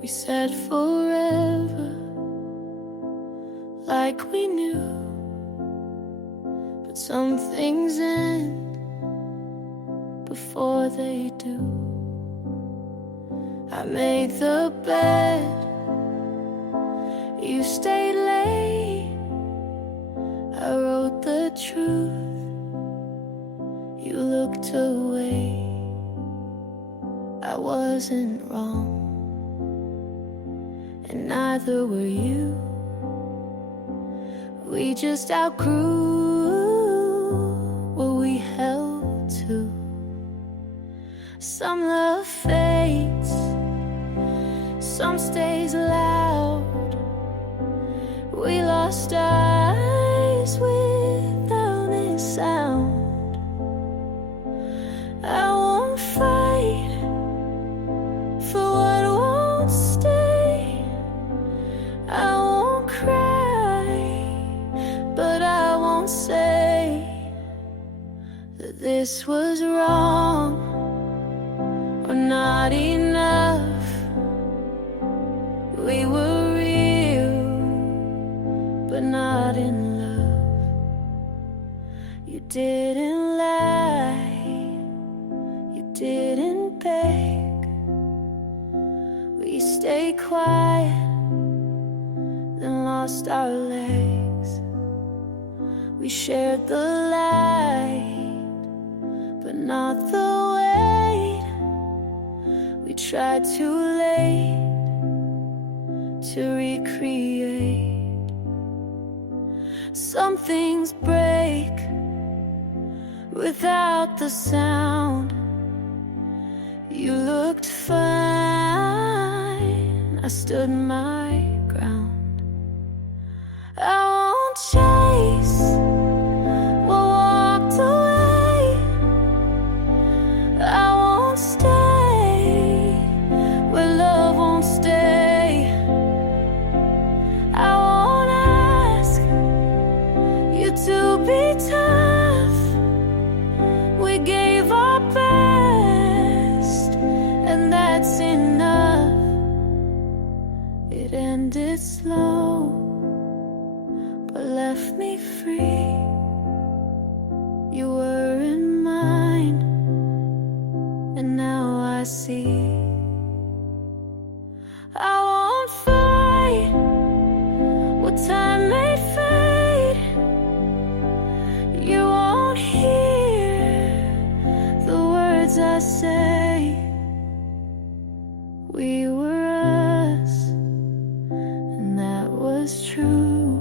We said forever, like we knew, but some things end before they do. I made the bed, you stayed late. I wrote the truth, you looked away. I wasn't wrong, and neither were you. We just outgrew what we held to. Some love fades, some stays loud. We lost eyes without a sound. I won't fight for what won't stay. I won't cry, but I won't say that this was wrong or not enough. We were real, but not in love. You didn't lie, you didn't beg. We stayed quiet, then lost our legs. We shared the light, but not the weight. We tried too late to recreate. Some things break without the sound. You looked fine, I stood my ground. I won't chase what walked away. I won't stay where love won't stay. I won't ask you to be tough. We gave our best, and that's enough. It ended slow, but left me free. You weren't mine, and now I see. I won't fight what time made fade. You won't hear the words I say. We were us, and that was true.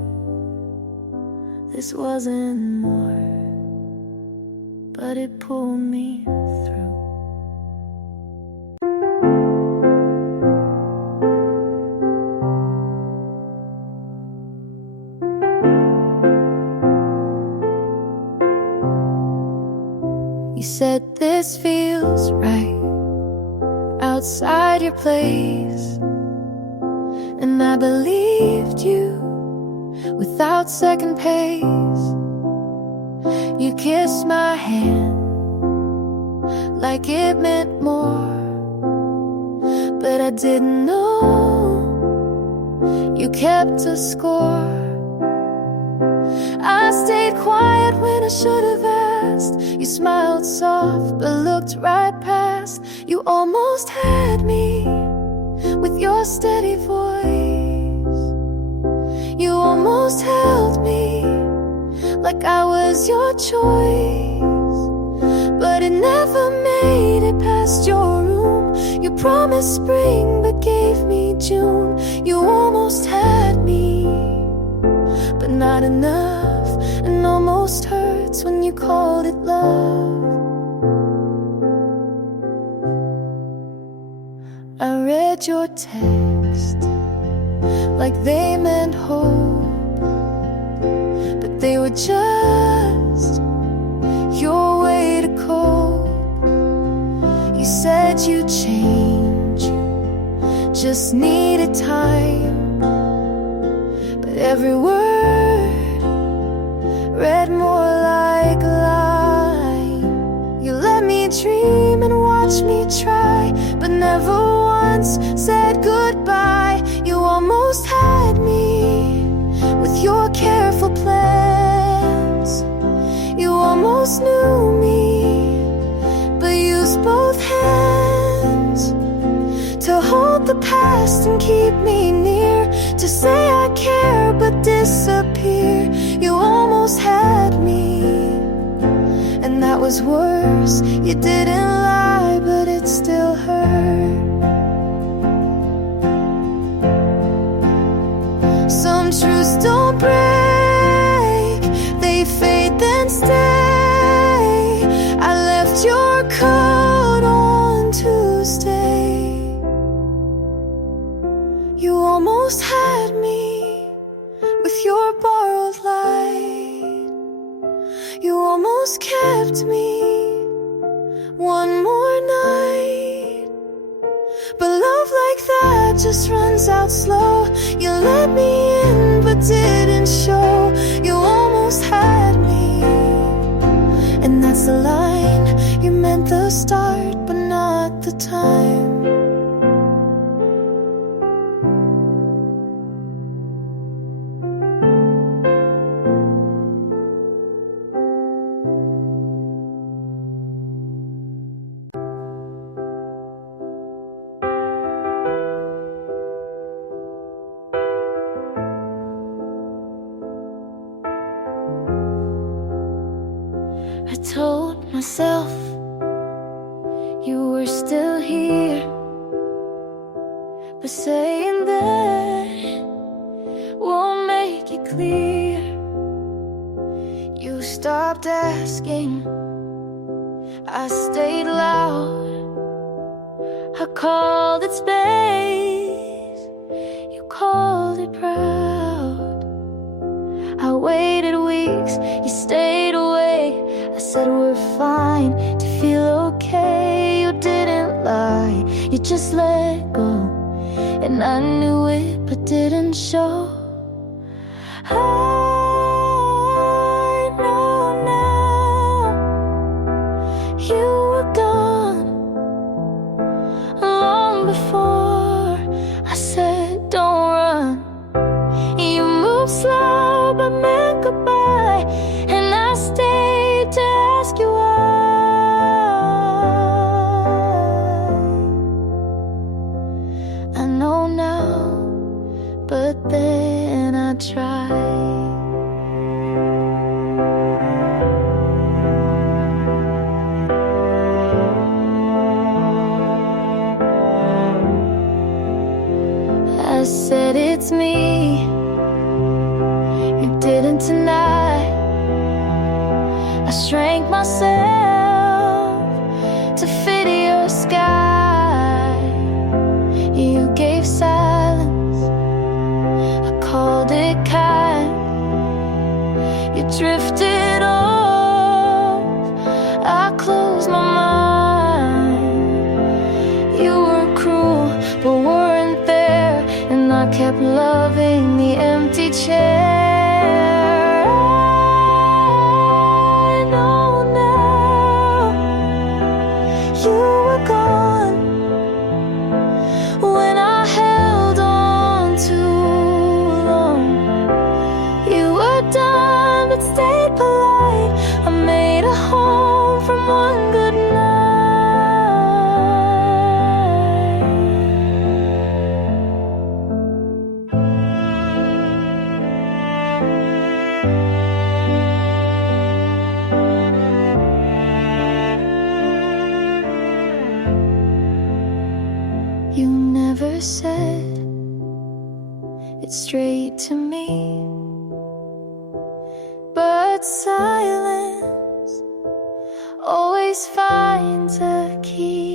This wasn't more, but it pulled me through. You said this feels right outside your place, and I believed you without second pace. You kissed my hand like it meant more, but I didn't know you kept a score. I stayed quiet when I should have asked. You smiled soft but looked right past. You almost had me with your steady voice. You almost held me like I was your choice, but it never made it past your room. You promised spring but gave me June. You almost had me, but not enough, and almost hurts when you called it love. I read your text like they meant hope, but they were just your way to cope. You said you'd change, just needed time, but every word read more like a lie. You let me dream and watch me try, but never once said goodbye. almost had me with your careful plans. You almost knew me, but used both hands to hold the past and keep me near, to say I care but disappear. You almost had me, and that was worse. You didn't lie, but it still hurt. Some truths don't break, they fade then stay. I left your coat on Tuesday. You almost had me with your borrowed light. You almost kept me one more night, but love like that just runs out slow. You let me in but didn't show. You almost had me, and that's the line. You meant the start but not the time. I told myself you were still here, but saying that won't make it clear. You stopped asking, I stayed loud. I called it space, you called it proud. I waited weeks, you stayed away. I said we're fine, to feel okay. You didn't lie, you just let go, and I knew it but didn't show. I know now you were gone long before I said don't run. You moved slow but meant goodbye, and I stayed to ask you why. I know now, but then I tried. I said it's me, you didn't deny. I shrank myself to fit your sky. You gave silence, I called it kind. You drifted off, I closed my mind. You were cruel, but weren't there, and I kept loving the empty chair. Stayed polite, I made a home from one good night. You never said it straight to me, but silence always finds a key.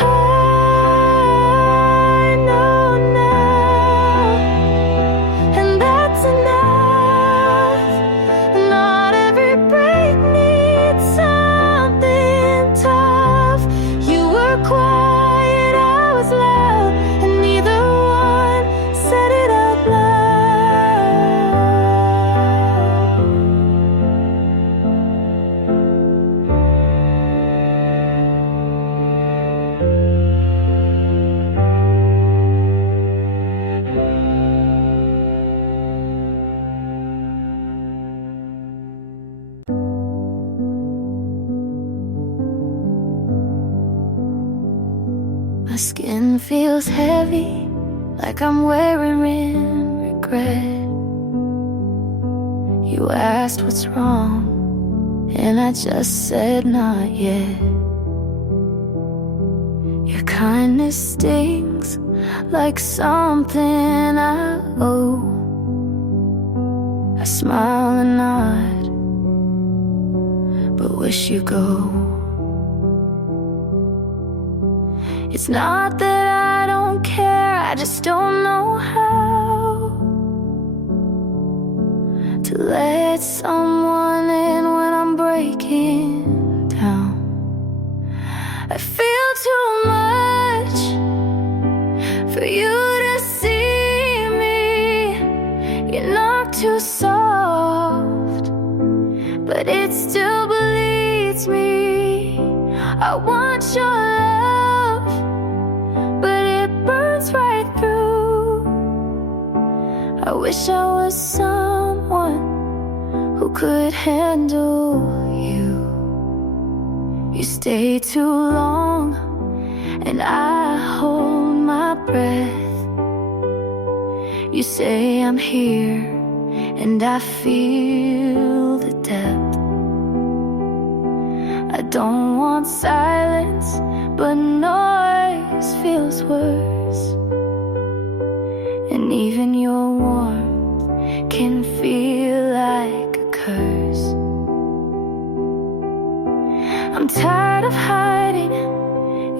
I know now, and that's enough. Not every break needs something tough. You were quiet, I was loud, and neither one said it out loud. skin feels heavy, like I'm wearing regret. You asked what's wrong, and I just said not yet. Your kindness stings like something I owe. I smile and nod, but wish you go. It's not that I don't care, I just don't know how to let someone in when I'm breaking down. I feel too much for you to see me. You're not too soft, but it still bleeds me. I want your love, but it burns right through. I wish I was someone who could handle you. You stay too long, and I hold my breath. You say I'm here, and I feel the depth. I don't want silence, but noise feels worse. And even your warmth can feel like a curse. I'm tired of hiding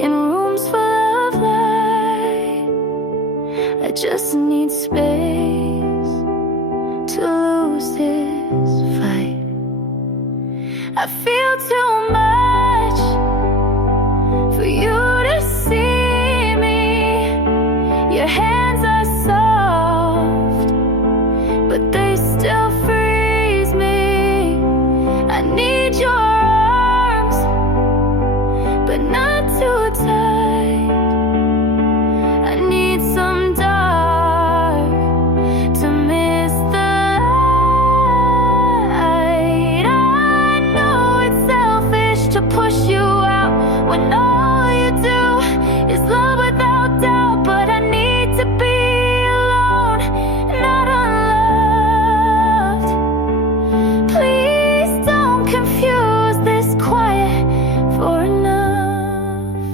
in rooms full of light. I just need space to lose this fight. I feel too much for you to see me. Your hands are soft, but they still freeze me. I need your arms, but not too tight. I need some dark to miss the light. I know it's selfish to push you out when all you do is love without doubt. But I need to be alone, not unloved. Please don't confuse this quiet for enough.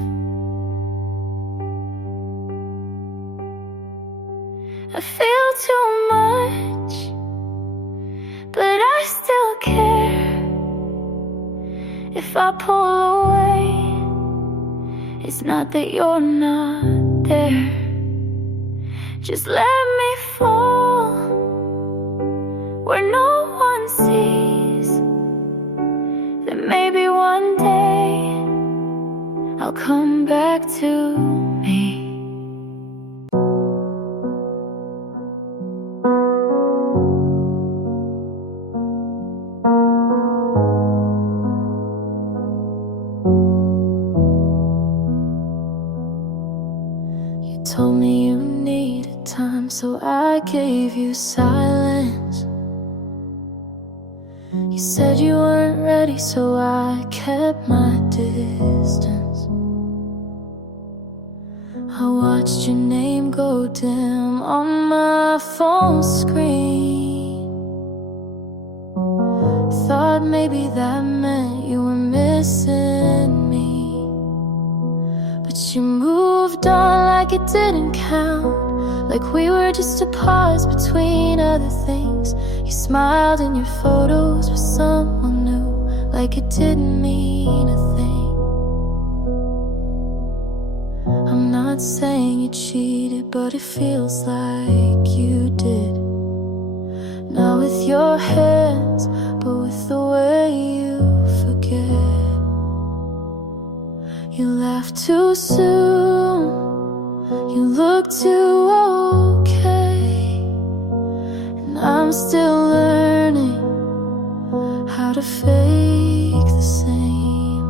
I feel too much, but I still care. If I pull away, it's not that you're not there. Just let me fall where no one sees. Then maybe one day I'll come back to me. You told me you needed time, so I gave you silence. You said you weren't ready, so I kept my distance. I watched your name go dim on my phone screen. Thought maybe that meant you were missing me. But you moved on like it didn't count, like we were just a pause between other things. You smiled in your photos with someone new, like it didn't mean a thing. I'm not saying you cheated, but it feels like you did. Not with your hands, but with the way you forget. You laughed too soon, you look too okay, and I'm still learning how to fake the same.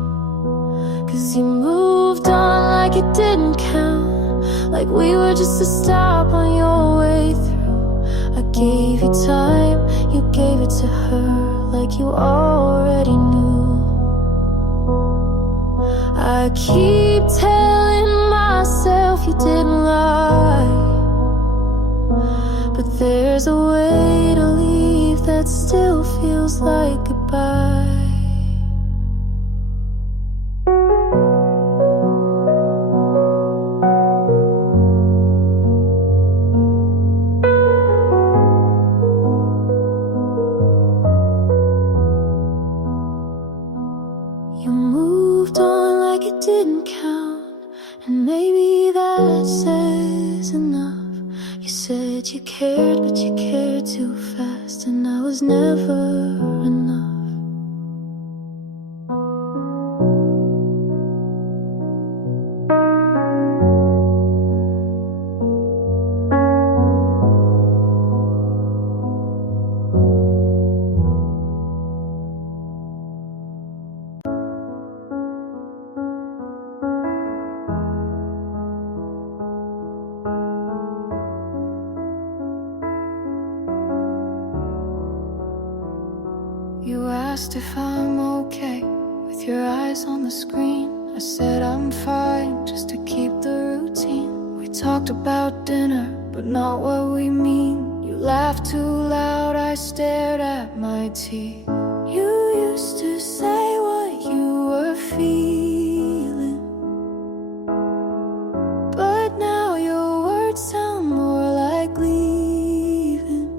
'Cause you moved on like it didn't count, like we were just a stop on your way through. I gave you time, you gave it to her, like you already knew. I keep telling myself myself you didn't lie. But there's a way to leave that still feels like goodbye. You moved on like it didn't count, and maybe that says enough. You said you cared, but you cared too fast, and I was never enough. You asked if I'm okay with your eyes on the screen. I said I'm fine, just to keep the routine. We talked about dinner, but not what we mean. You laughed too loud, I stared at my tea. You used to say what you were feeling, but now your words sound more like leaving.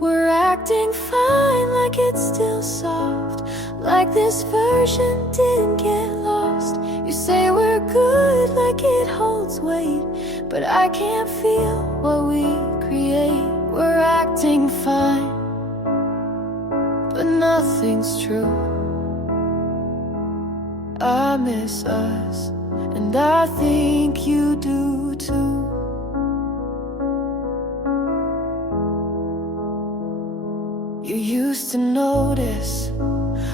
We're acting fine like it's still soft, like this version didn't get lost. You say we're good like it holds weight, but I can't feel what we create. We're acting fine, but nothing's true. I miss us, and I think you do too. You used to notice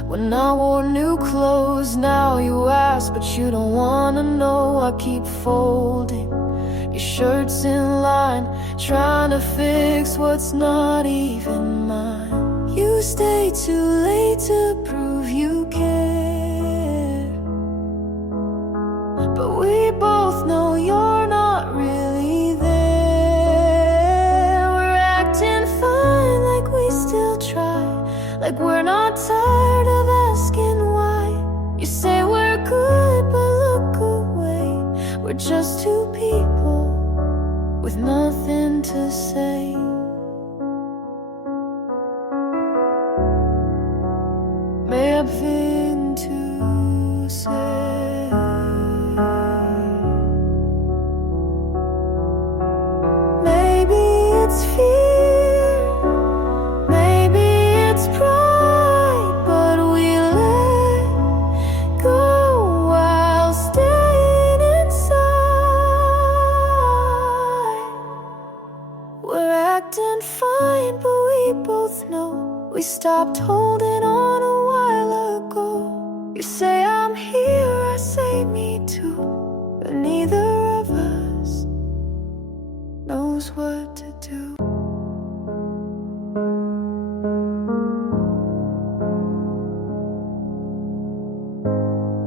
when I wore new clothes. Now you ask, but you don't wanna know. I keep folding your shirts in line, trying to fix what's not even mine. You stay too late to prove you care, but we both know you're not really there. We're acting fine like we still try, like we're not tired of asking why. You say we're good, but look away. We're just two people with nothing to say. Nothing to say. Maybe it's fear, maybe it's pride, but we let go while staying inside. We're acting fine, but we both know we stopped holding on a while ago. You say I'm here, I say me too, but neither of us knows what to do.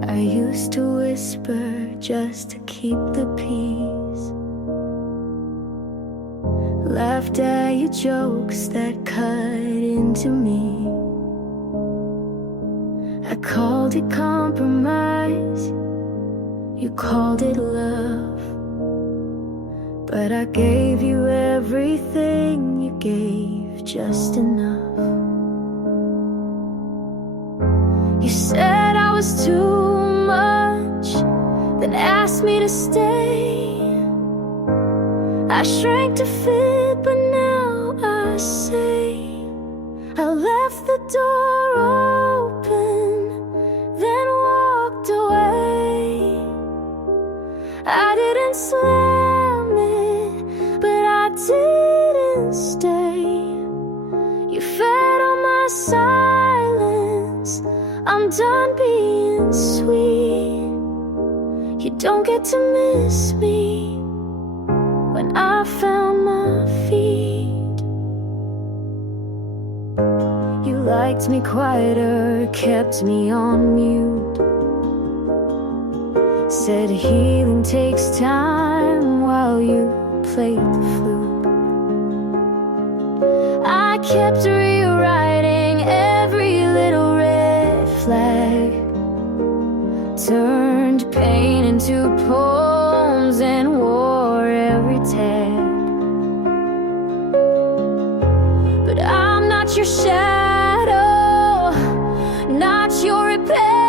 I used to whisper just to keep the peace, laughed at your jokes that cut into me. I called it compromise, you called it love, but I gave you everything, you gave just enough. You said I was too much, then asked me to stay. I shrank to fit, but now I say I left the door open, then walked away. I didn't slam it, but I didn't stay. You fed on my silence, I'm done being sweet. You don't get to miss me when I found my feet. You liked me quieter, kept me on mute, said healing takes time while you played the flute. I kept rewriting every little red flag, turned pain into poems and wore every tag. But I'm not your shadow, not your repair.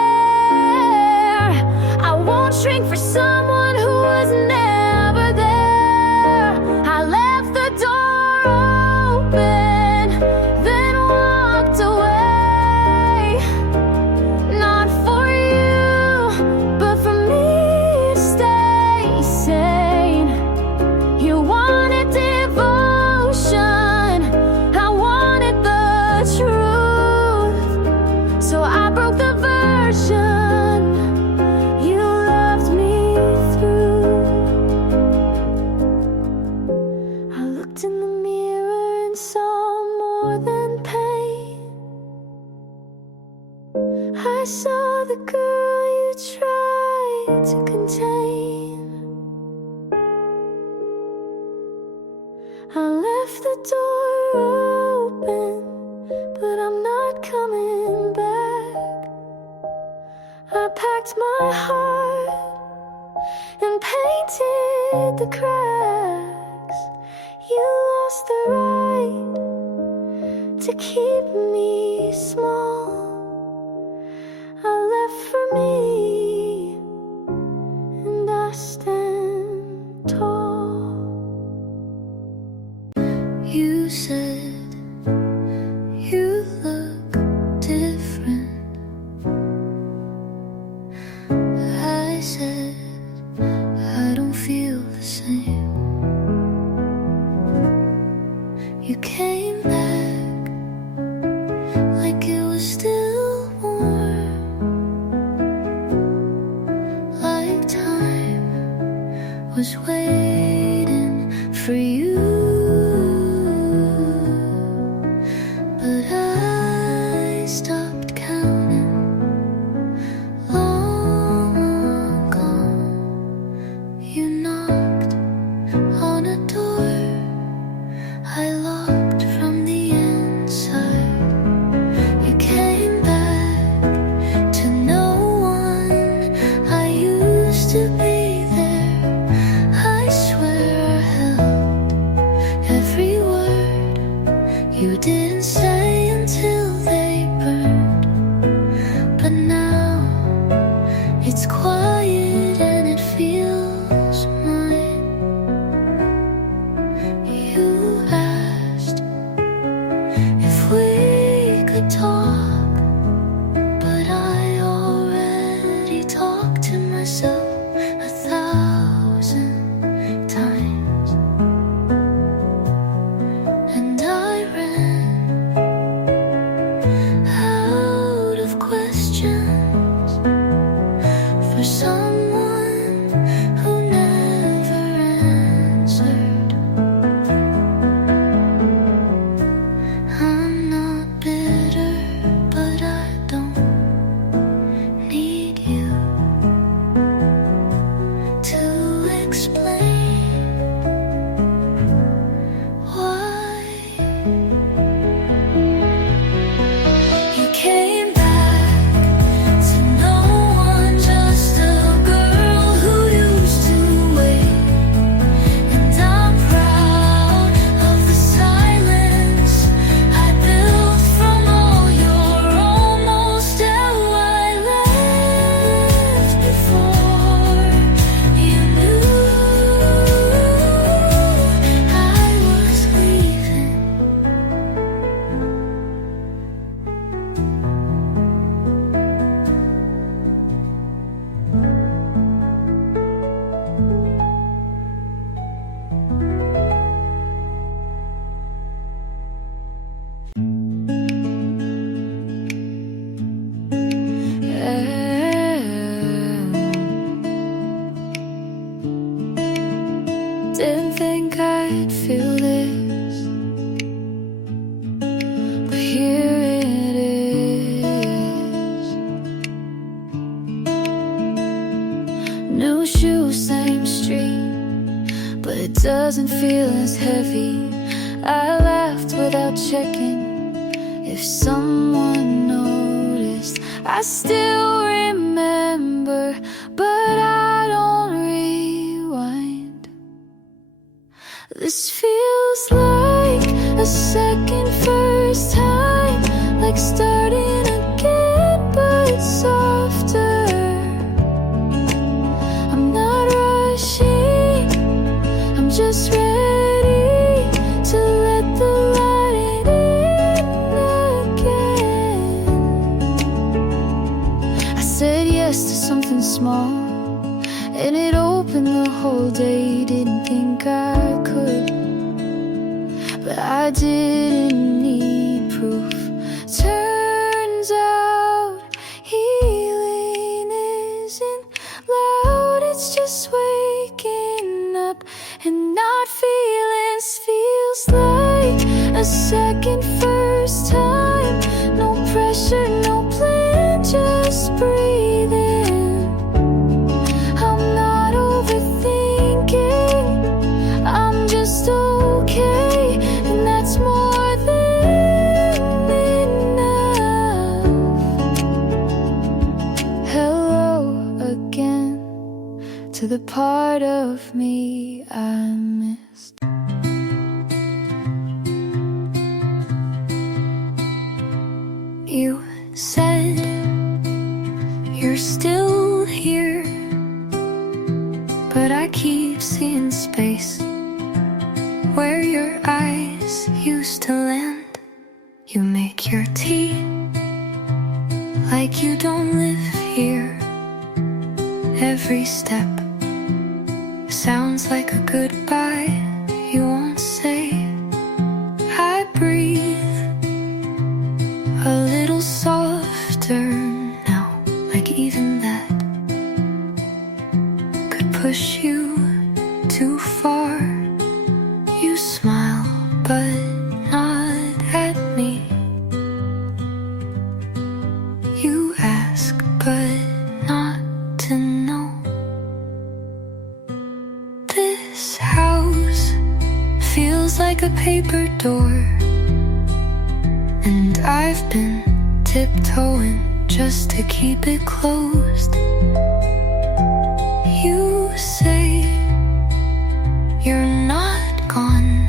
I won't shrink for someone who was never there. I left the door open, then walked away. Not for you, but for me to stay sane. You wanted devotion, I wanted the truth. So I broke the version you loved me through. I looked in the mirror and saw more than pain. I saw the girl you tried to contain. I left the door open, but I'm not coming back. I packed my heart and painted the cracks. You lost the right to keep me small. I left for me, and I stand tall. You said you look different. I said I don't feel the same. You came back like it was still warm, like time was waiting for you. But I stopped counting long ago. You knocked on a door I locked from the inside. You came back to no one. I used to be there. I swear I held every word you didn't say until they burned. But now it's quiet and it feels mine. You asked if we could talk, but I already talked to myself 1,000 times. And I ran out of questions for someone who never answered. I'm not bitter, but I don't need you to explain why. You came back to no one, just a girl who used to wait. And I'm proud of the silence I built from all your almost. How I left before you knew I was leaving. Didn't think I'd feel this, but here it is. New but it doesn't feel as heavy. I laughed without checking if someone noticed. I still remember, but I don't rewind. This feels like a second first time, like starting again, but softer. I'm not rushing, I'm just ready to let the light in again. I said yes to something small, and it opened the whole day. Didn't think I could, but I didn't need proof. Turns out healing isn't loud, it's just waking up and not feelings. Feels like a second first time. No pressure, no plan, just breathing. I'm not overthinking, I'm just okay, and that's more than enough. Hello again to the part of me I missed. You said you're still here, but I keep seeing space where your eyes used to land. You make your tea like you don't live here. Every step sounds like a goodbye you won't say. I breathe a little softer now, like even that could push you too far. You smile, but not at me. You ask, but not to know. This house feels like a paper door, and I've been tiptoeing just to keep it closed. You say you're not gone,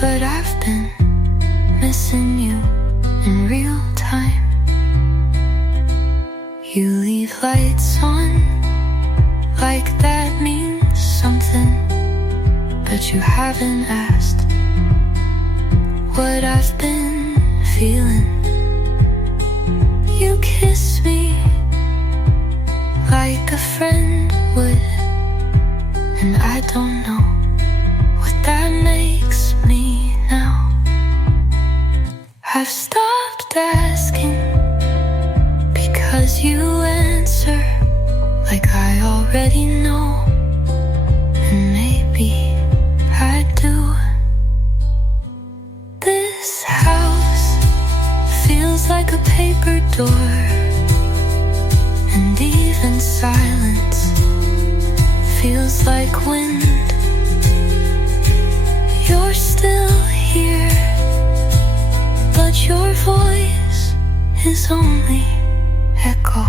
but I've been missing you in real time. You leave lights on like that means something, but you haven't asked what I've been feeling. You kiss me like a friend would, and I don't know what that makes me now. I've stopped asking because you answer like I already know, and maybe I do. This house feels like a paper door, and even silence feels like wind. You're still here, but your voice is only echo.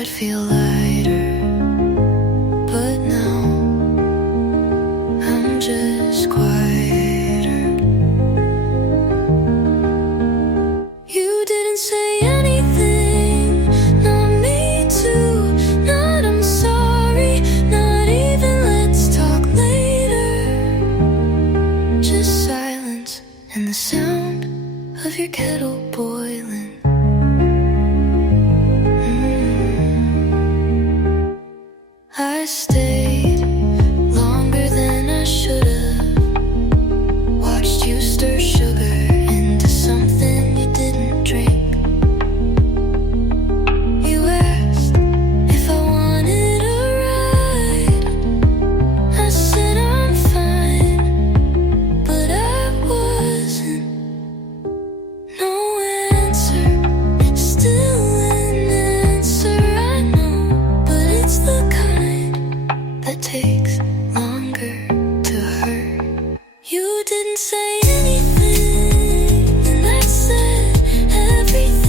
I'd feel lighter, but now I'm just quieter. You didn't say anything, not me too, not I'm sorry, not even let's talk later. Just silence and the sound of your kettle boiling. I stayed longer than I should have. Watched you stir sugar into something you didn't drink. You asked if I wanted a ride. I said I'm fine, but I wasn't. No answer, still an answer, I know, but it's the kind that takes longer to hurt. You didn't say anything, and that said everything.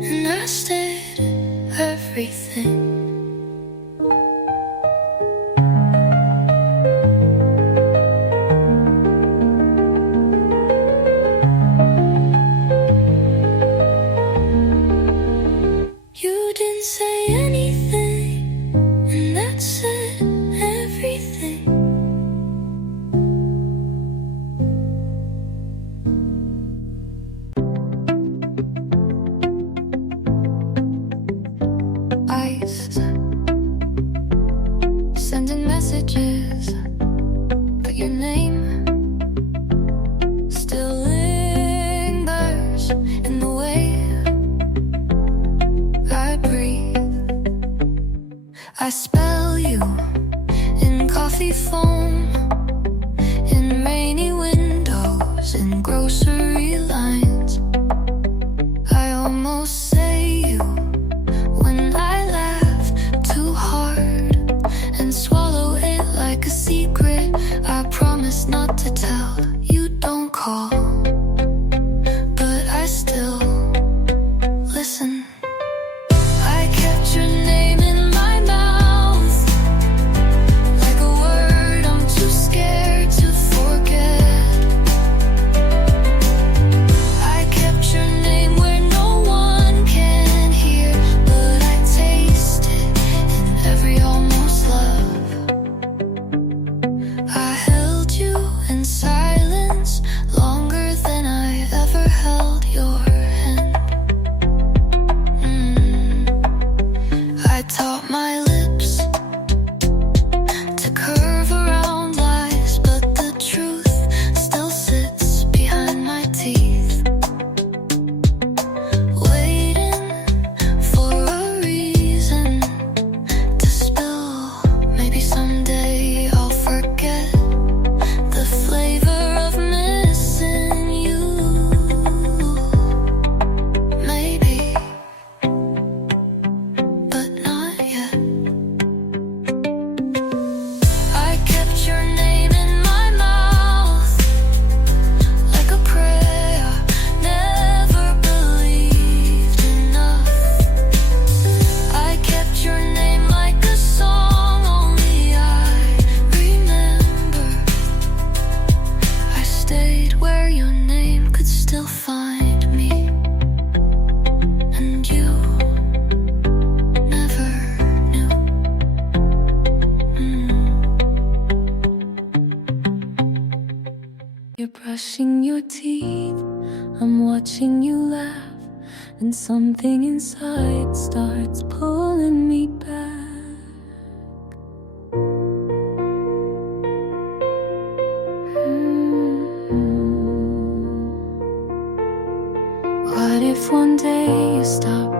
And I said everything. You didn't say anything, and that said everything. Ice, sending messages, but your name still lingers in the way I breathe. I spell you in coffee foam, in rainy windows, in grocery lines. I almost say you when I laugh too hard and swallow it like a secret I promise not to tell. You don't call, but I still listen. I kept your name in my mouth, like a word I'm too scared to forget. I kept your name where no one can hear, but I taste it in every almost love. I held you in silence longer than I ever held your hand. I taught my lips to curve around lies, but the truth still sits behind my teeth, waiting for a reason to spill. Maybe someday I'll forget the flavor of missing you. Maybe, but not yet. I kept your name in my mouth, like a prayer, never believed enough. I kept your name like a song only I remember. I stayed where your name could still find me, and you never knew. You're brushing your teeth, I'm watching you laugh, and something inside starts pulling me back. What if one day you stop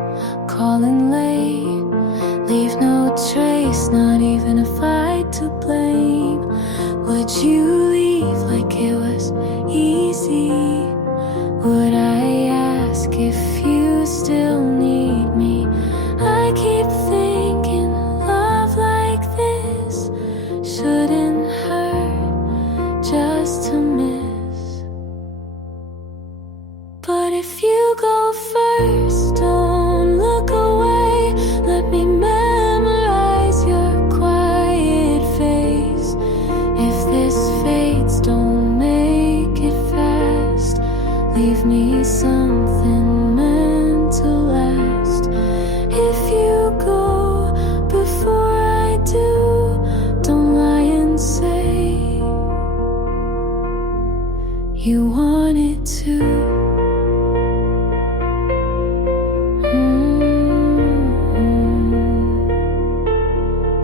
calling late, leave no trace, not even a fight to blame? Would you leave like it was easy? Would I ask ask if you still need me. I keep thinking love like this shouldn't hurt just to miss. But if you go first, don't look away. Let me memorize your quiet face. If this fades, don't make it fast. Leave me something meant to last. If you go before I do, don't lie and say you wanted to.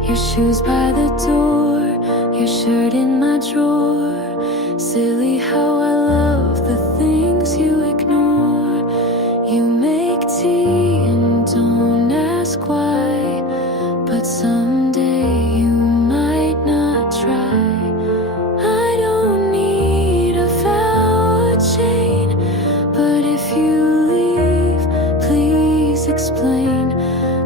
Your shoes by the door, your shirt in my drawer. Silly how I love the things you ignore. You make tea and don't ask why, but someday you might not try. I don't need a vow or chain, but if you leave, please explain.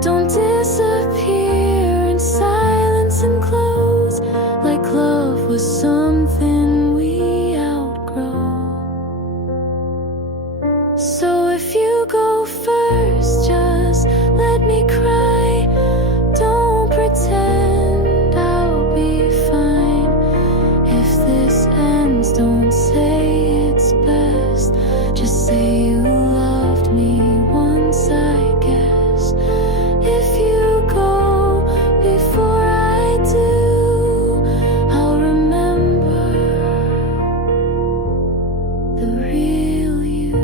Don't disappear in silence and close, like love was something we outgrow. So if you go first, just let me cry. Don't pretend I'll be fine. If this ends, don't say it's best. Just say you loved me once, I guess. If you go before I do, I'll remember the real you.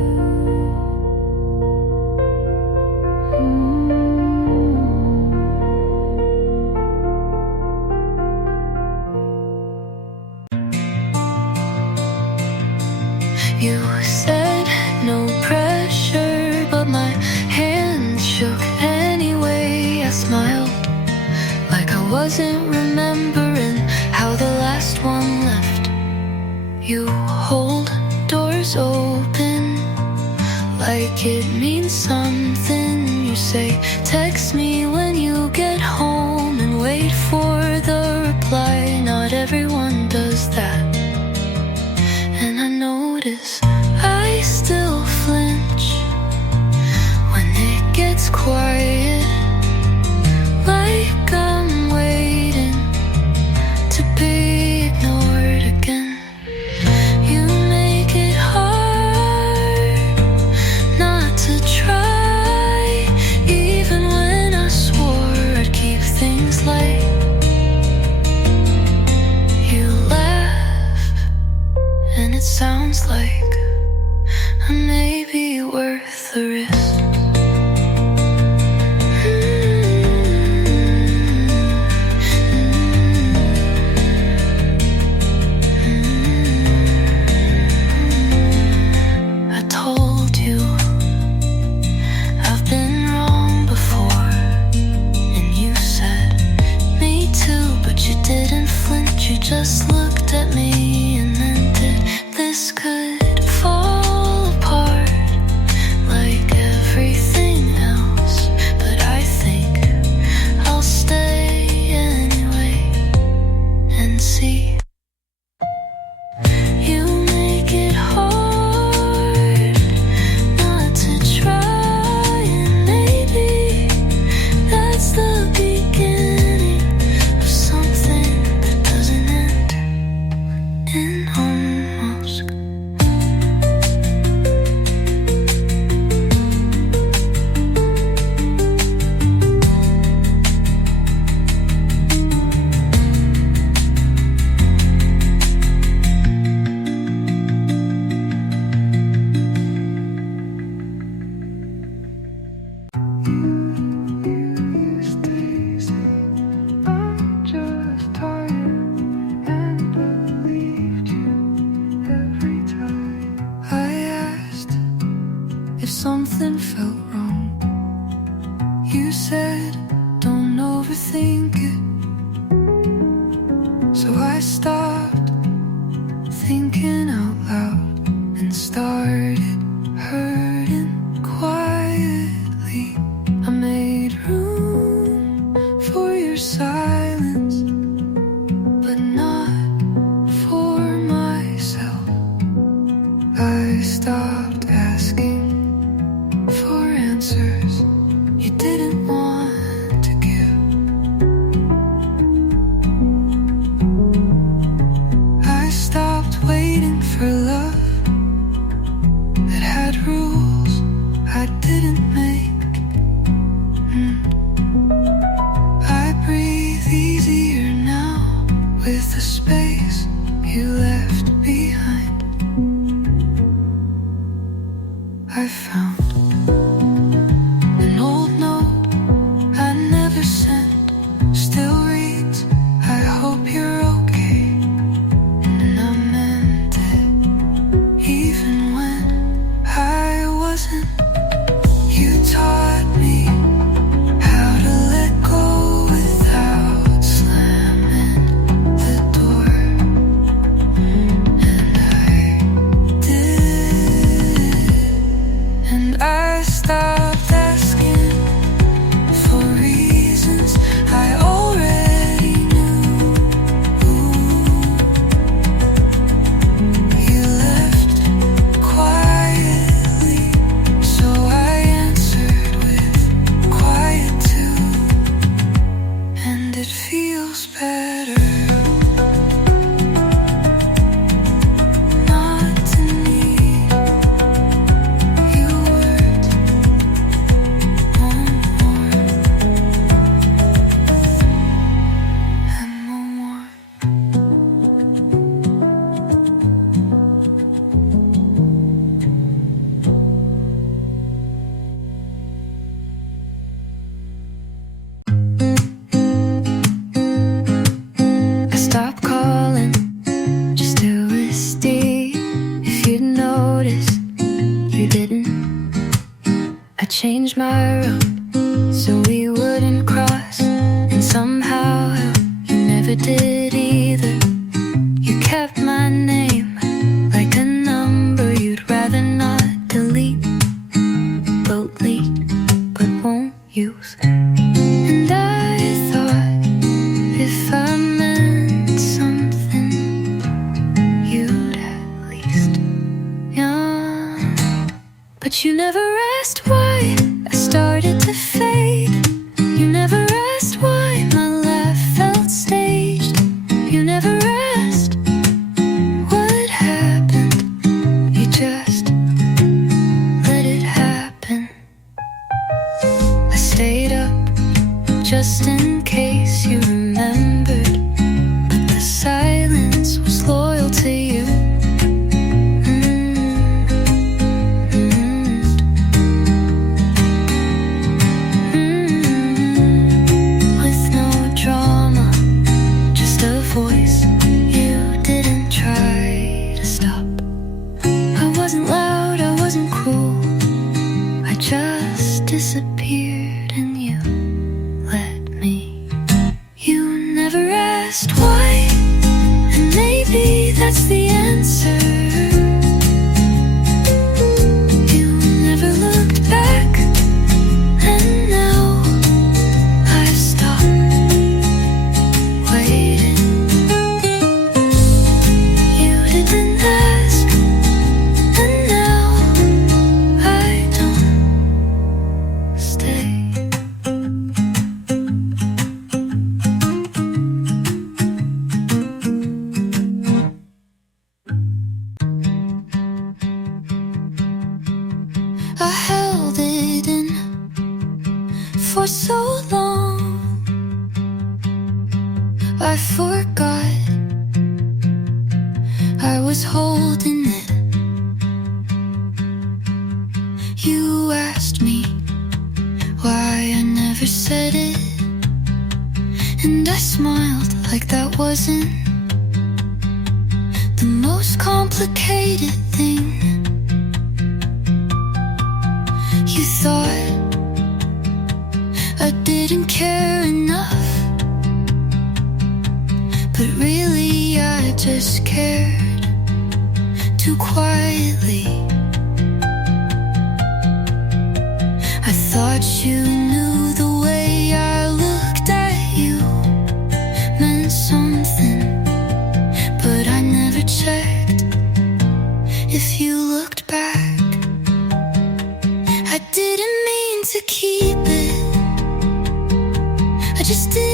You said no pressure, but my hands shook anyway. I smiled like I wasn't remembering how the last one left. You hold doors open like it means something. You say, text me when you get home, and wait for the reply. Not everyone does that. And I notice I still flinch when it gets quiet, like I'm waiting to be ignored again. You make it hard not to try, even when I swore I'd keep things light. You laugh, and it sounds like I may be worth the risk. I told you I've been wrong before, and you said me too, but you didn't flinch. You just looked at me, and then did this could fall apart like everything else. But I think I'll stay anyway and see. You make it hard not to try, and maybe that's the beginning of something that doesn't end in almost. I'm just tired and believed you every time. I asked if something felt wrong. You said, don't overthink it. So I stopped thinking out loud and started hurting I found an old note I never sent, still reads, I hope you're okay. And I meant it, even when I wasn't. You taught me how to let go without slamming the door. And I did. And I stopped asking for reasons I already knew. You left quietly, so I answered with quiet too. And it feels better not to need your words no more and no more. I stopped calling just to stay. If you'd notice, you didn't. I changed my route so we wouldn't cross, and somehow you never did either. You kept my name like a number you'd rather not delete, but lead, but won't use. And I thought if I meant something, you'd at least, yeah. But you never asked why I started to fade. You never asked why my laugh felt staged. You never asked what happened. You just let it happen. I stayed up just in case you remembered, but the silence was loyal to you. With no drama, just a voice you didn't try to stop. I wasn't loud, I wasn't cruel, I just disappeared and you let me. You never asked why, and maybe that's the answer. You never looked back, and now I've stopped waiting. You didn't ask, and now I don't stay. I held it in for so long, I forgot I was holding it. You asked me why I never said it, and I smiled like that wasn't the most complicated thing. You thought I didn't care enough, but really I just cared too quietly. I thought you knew the way I looked at you meant something, but I never checked if you looked back. I didn't mean to keep it, I just did.